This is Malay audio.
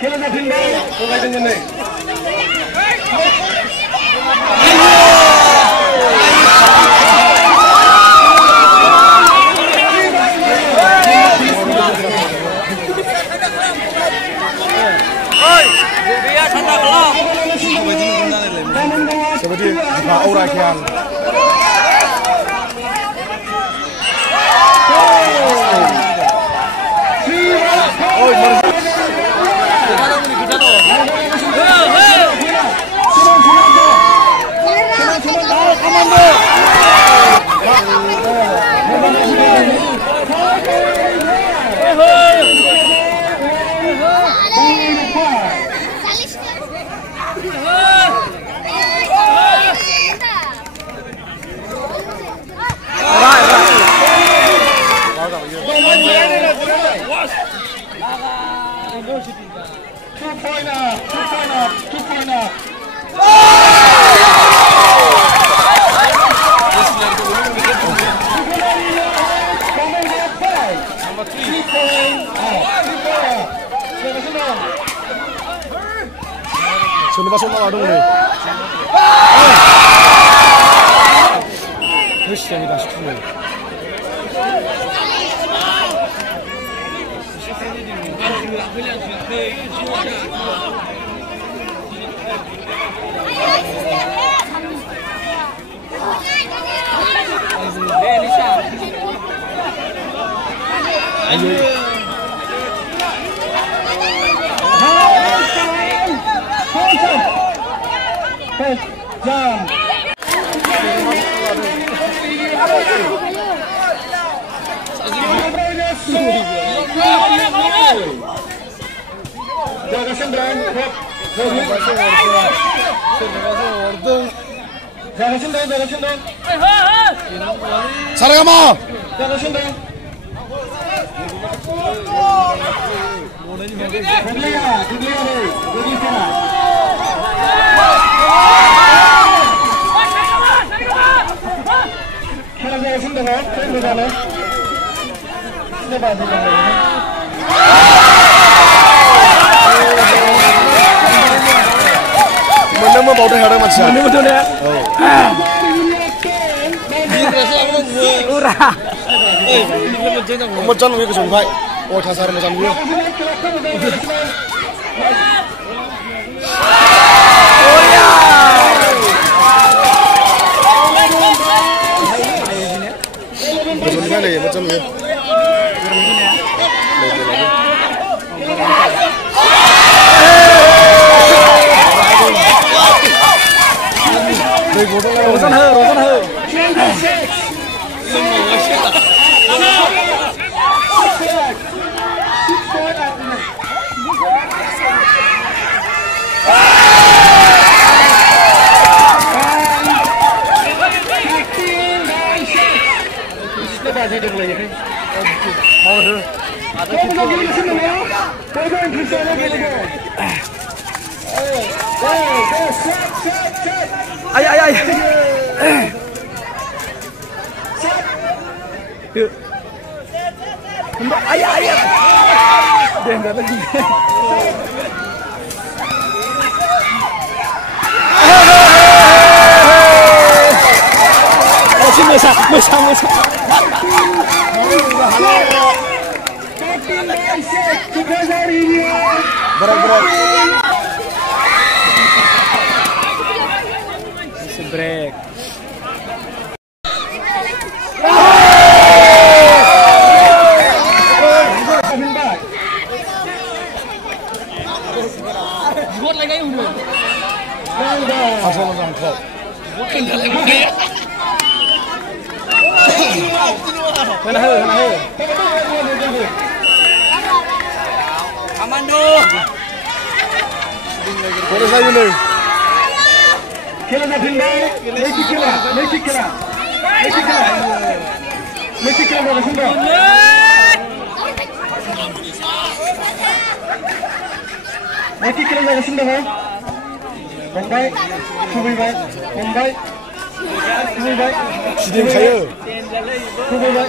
खेला जाफिनबाय गगायदोंमोन नै seperti Pak Urakian. Sudah masuk nama dong nih. Terus yang kita susun. Jam. Jaga sendang. Jaga sendang. Saragama. Jaga sendang. Mana mau bawa ada macam? Mana betul ya? Urah. Macam ni kesum kai. Oh, thasar macam ni. Oh ya. Macam ni lagi, macam ni. Rosan he. Ay. Ay. Dia enggak lagi. Mesam. Berat. Break. Buat lagi udah. Asal orang kau. Bukan dalam dia. Mana he. Amando. Boleh saya ni. Kela na filmai. Messi kela. Messi kela na sudah. Messi kela na sudah. Bombay. Sidin kaya. Bombay.